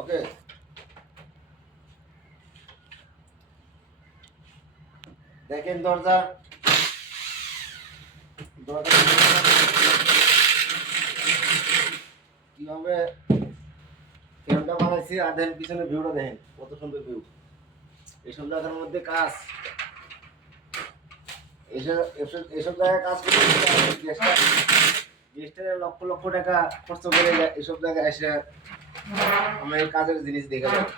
ওকে, দেখেন দরজার দরজা কিভাবে ফ্রেমটা বানাইছি, আর দেখেন পিছনে ভিউটা দেখেন কত সুন্দর ভিউ। এইসব জায়গার মধ্যে কাজ, এসব এসব এসব জায়গায় কাজ করতে গেস্টের লক্ষ লক্ষ টাকা খরচ করে এসব জায়গায় এসে আমরা এই কাজের জিনিস দেখা যাবে।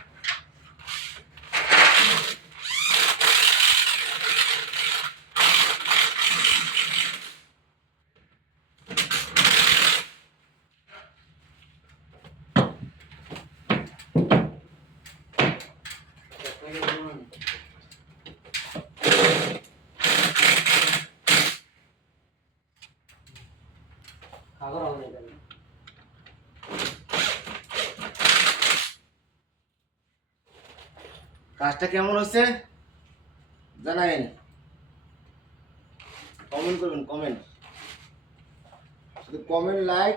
কাজটা কেমন হচ্ছে জানাইন, কমেন্ট করবেন, কমেন্ট, শুধু কমেন্ট, লাইক।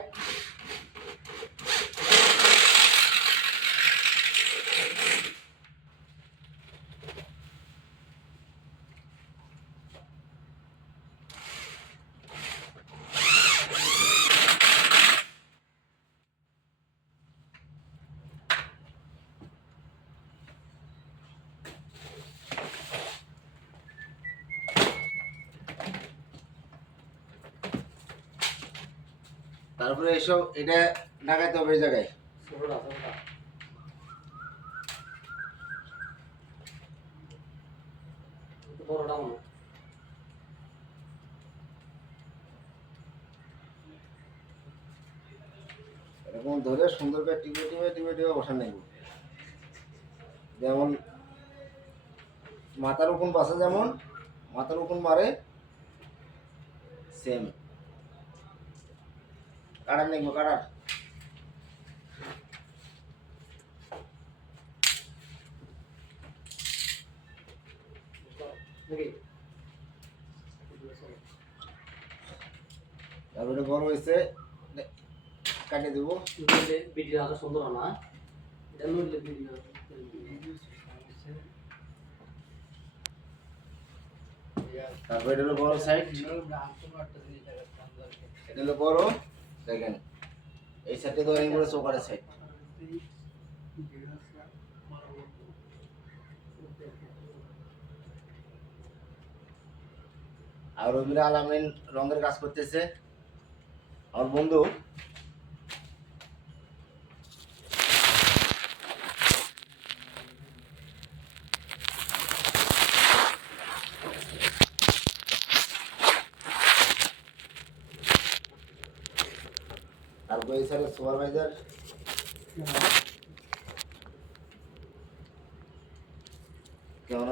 তারপরে এসব এটা লাগাইতে হবে এই জায়গায়। এরকম ধরে সুন্দর করে টিপে টিপে টিপে টিপে বসান নেব। যেমন মাথার উকুন বাসা, যেমন মাথার উকুন মারে, সেম কাটার নেব, কাটার। তারপরে বড় হয়েছে কাটিয়ে দেবো। ভিডিও আরো সুন্দর না, এটা নইলে ভিডিও তারপরে এটা হলো বড় সাইড, এটা হলো বড়। দেখেন এই সাইডে তো এগুলো চৌকারের সাইড। আর রবিরা আলামিন রঙের কাজ করতেছে আমার বন্ধু। আর এই সাইডে সুপারভাইজার কেমন